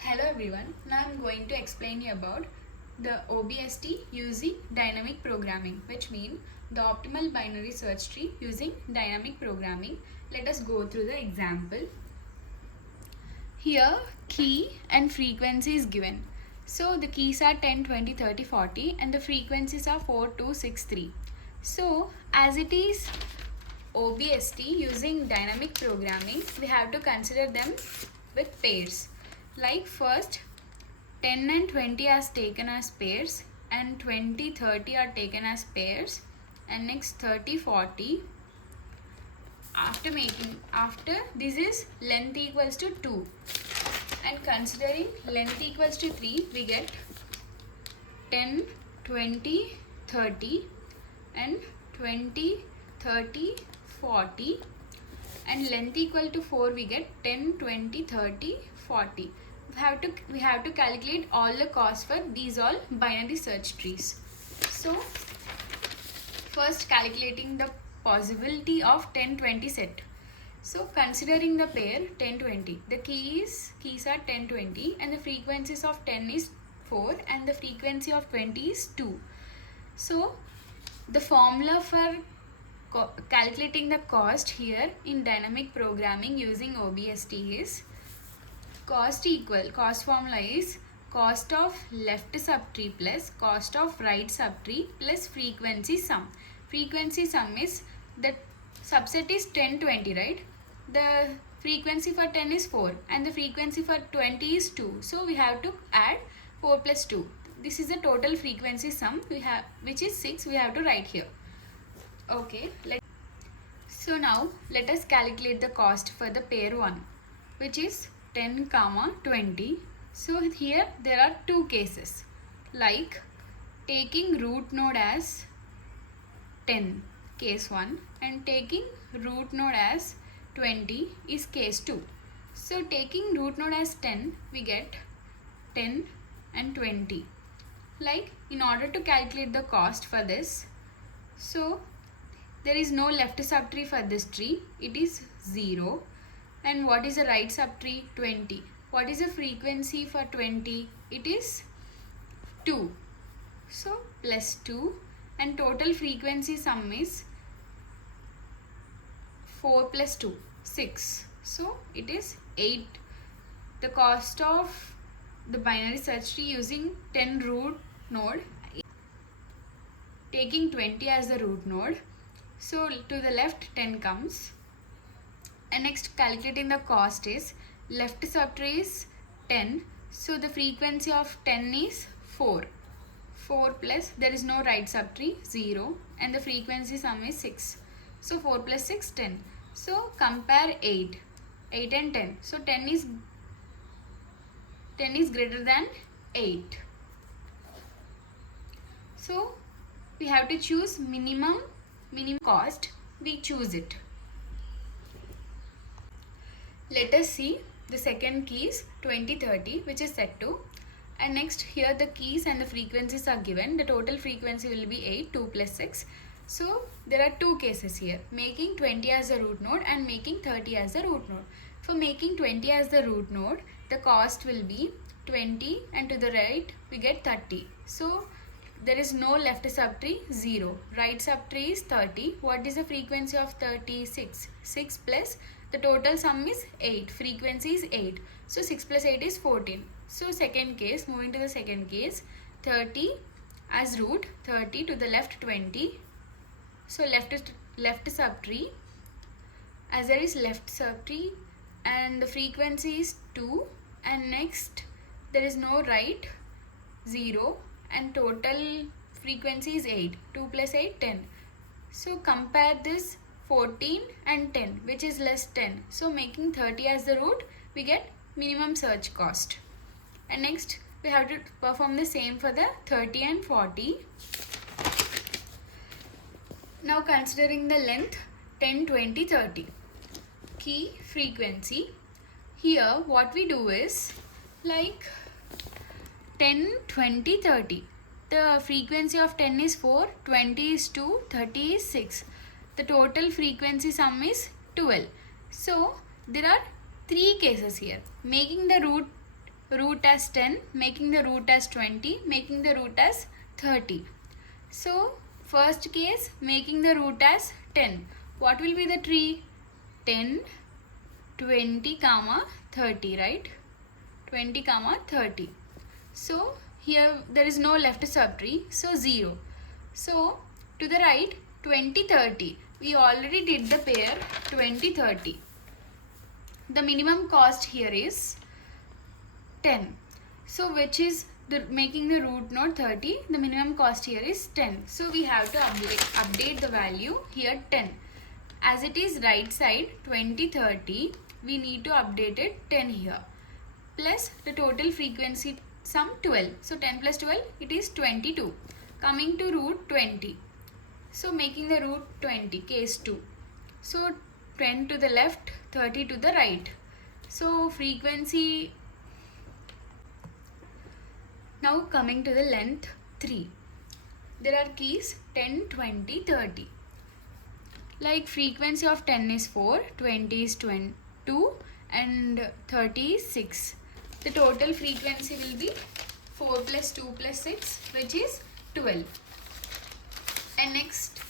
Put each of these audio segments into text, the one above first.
Hello everyone, now I am going to explain you about the OBST using dynamic programming, which means the optimal binary search tree using dynamic programming. Let us go through the example. Here key and frequency is given. So the keys are 10, 20, 30, 40 and the frequencies are 4, 2, 6, 3. So as it is OBST using dynamic programming, we have to consider them with pairs. Like first 10 and 20 as taken as pairs and 20, 30 are taken as pairs, and next 30, 40. After this is length equals to 2 and considering length equals to 3, we get 10, 20, 30 and 20, 30, 40, and length equal to 4, we get 10, 20, 30, 40. We have to calculate all the costs for these all binary search trees. So first calculating the possibility of 10-20 set. So considering the pair 10-20, the keys are 10-20 and the frequencies of 10 is 4 and the frequency of 20 is 2. So the formula for calculating the cost here in dynamic programming using OBST is cost formula is cost of left subtree plus cost of right subtree plus frequency sum. Frequency sum is the subset is 10-20, right? The frequency for 10 is 4 and the frequency for 20 is 2. So we have to add 4 plus 2. This is the total frequency sum we have, which is 6. We have to write here. Okay. So now let us calculate the cost for the pair 1, which is 10, 20. So here there are two cases, like taking root node as 10, case 1, and taking root node as 20 is case 2. So taking root node as 10, we get 10 and 20. Like in order to calculate the cost for this, so there is no left subtree for this tree, it is 0. And what is the right subtree? 20. What is the frequency for 20? It is 2. So plus 2 and total frequency sum is 4 plus 2, 6. So it is 8. The cost of the binary search tree using 10 root node, taking 20 as the root node. So to the left 10 comes. And next calculating the cost is left subtree is 10. So the frequency of 10 is 4. 4 plus there is no right subtree 0 and the frequency sum is 6. So 4 plus 6 10. So compare 8 and 10. So 10 is greater than 8. So we have to choose minimum cost. We choose it. Let us see the second keys 20-30, which is set to, and next here the keys and the frequencies are given. The total frequency will be 8, 2 plus 6. So there are two cases here, making 20 as the root node and making 30 as the root node. For making 20 as the root node, the cost will be 20 and to the right we get 30. So there is no left subtree 0, right subtree is 30. What is the frequency of 36? 6 plus the total sum is 8, frequency is 8. So 6 plus 8 is 14. So second case, moving to the second case, 30 as root, 30 to the left 20. So left subtree, as there is left subtree and the frequency is 2, and next there is no right 0 and total frequency is 8. 2 plus 8 10. So compare this 14 and 10, which is less 10. So making 30 as the root, we get minimum search cost. And next we have to perform the same for the 30 and 40. Now considering the length 10, 20, 30. Key frequency. Here what we do is like 10, 20, 30. The frequency of 10 is 4, 20 is 2, 30 is 6. The total frequency sum is 12. So there are three cases here. Making the root root as 10, making the root as 20, making the root as 30. So first case, making the root as 10. What will be the tree? 10, 20, comma 30, right? 20, comma 30. So here there is no left subtree, so 0. So to the right, 20, 30. We already did the pair 20, 30. The minimum cost here is 10. So which is making the root node 30, the minimum cost here is 10. So we have to update the value here 10. As it is right side 20, 30, we need to update it 10 here. Plus the total frequency sum 12. So 10 plus 12, it is 22. Coming to root 20. So making the root 20, case 2. So 10 to the left, 30 to the right. So frequency. Now coming to the length 3. There are keys 10, 20, 30. Like frequency of 10 is 4, 20 is 2 and 30 is 6. The total frequency will be 4 plus 2 plus 6, which is 12. And next,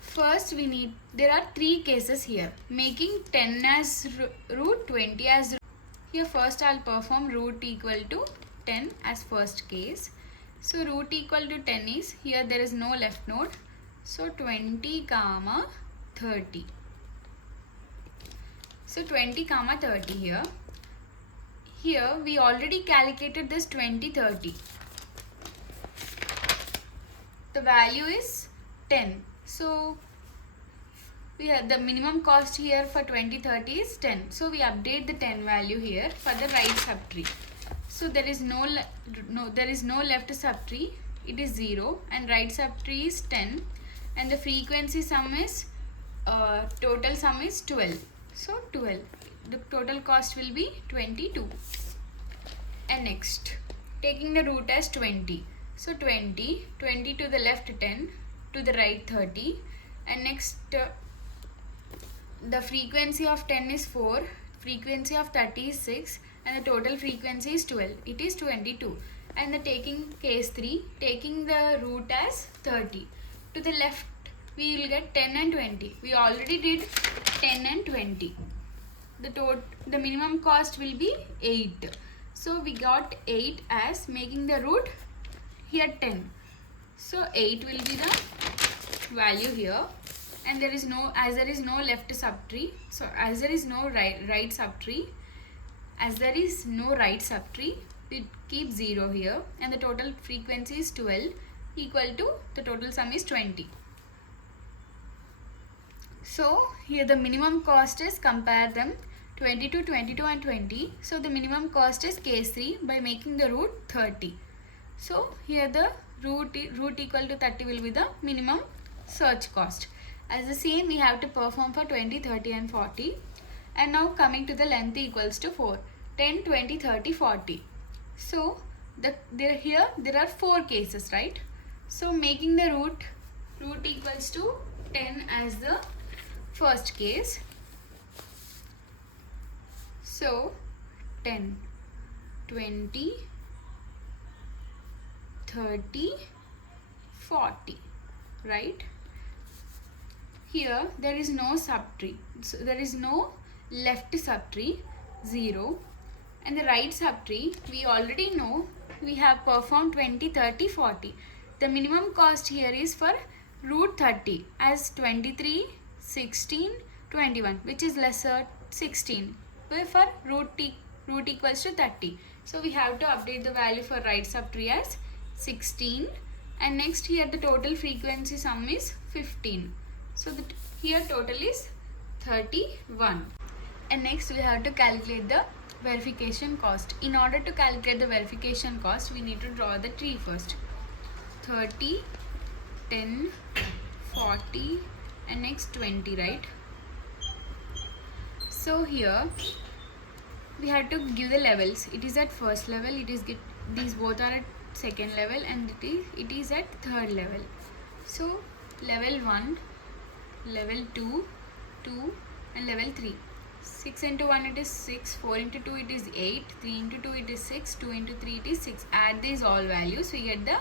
first we need, there are 3 cases here. Making 10 as root, 20 as root. Here first I'll perform root equal to 10 as first case. So root equal to 10 is, here there is no left node. So 20 comma 30. So 20 comma 30 here. Here we already calculated this 20, 30. The value is 10. So we have the minimum cost here for 20, 30 is 10. So we update the 10 value here for the right subtree. So there is no left subtree. It is 0 and right subtree is 10. And the frequency sum is total sum is 12. So 12. The total cost will be 22. And next, taking the root as 20. So 20 to the left 10, to the right 30. And next, the frequency of 10 is 4, frequency of 30 is 6, and the total frequency is 12. It is 22. And the taking case 3, taking the root as 30. To the left, we will get 10 and 20. We already did 10 and 20. The minimum cost will be 8. So we got 8 as making the root here 10. So 8 will be the value here. And there is no, as there is no left subtree, so as there is no right subtree, we keep 0 here, and the total frequency is 12 equal to the total sum is 20. So here the minimum cost is, compare them, 22, 22 and 20. So the minimum cost is case 3 by making the root 30. So here the root equal to 30 will be the minimum search cost. As the same we have to perform for 20, 30 and 40. And now coming to the length equals to 4. 10, 20, 30, 40. So here there are 4 cases, right? So making the root equals to 10 as the first case. So 10, 20, 30, 40, right? Here there is no subtree, so there is no left subtree, 0, and the right subtree we already know, we have performed 20, 30, 40. The minimum cost here is for root 30 as 23, 16, 21, which is lesser 16, where for root equals to 30. So we have to update the value for right subtree as 16, and next here the total frequency sum is 15. So here total is 31. And next we have to calculate the verification cost. In order to calculate the verification cost, we need to draw the tree first. 30, 10, 40 and next 20, right? So here we have to give the levels. It is at first level, these both are at second level, and it is at third level. So level 1, level 2, and level 3. 6 into 1 it is 6, 4 into 2 it is 8, 3 into 2 it is 6, 2 into 3 it is 6. Add these all values, we get the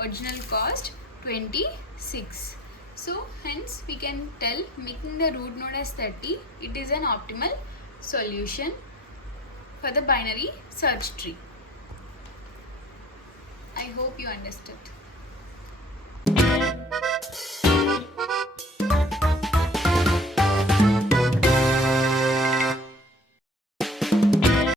original cost 26. So hence we can tell, making the root node as 30, it is an optimal solution for the binary search tree. I hope you understood.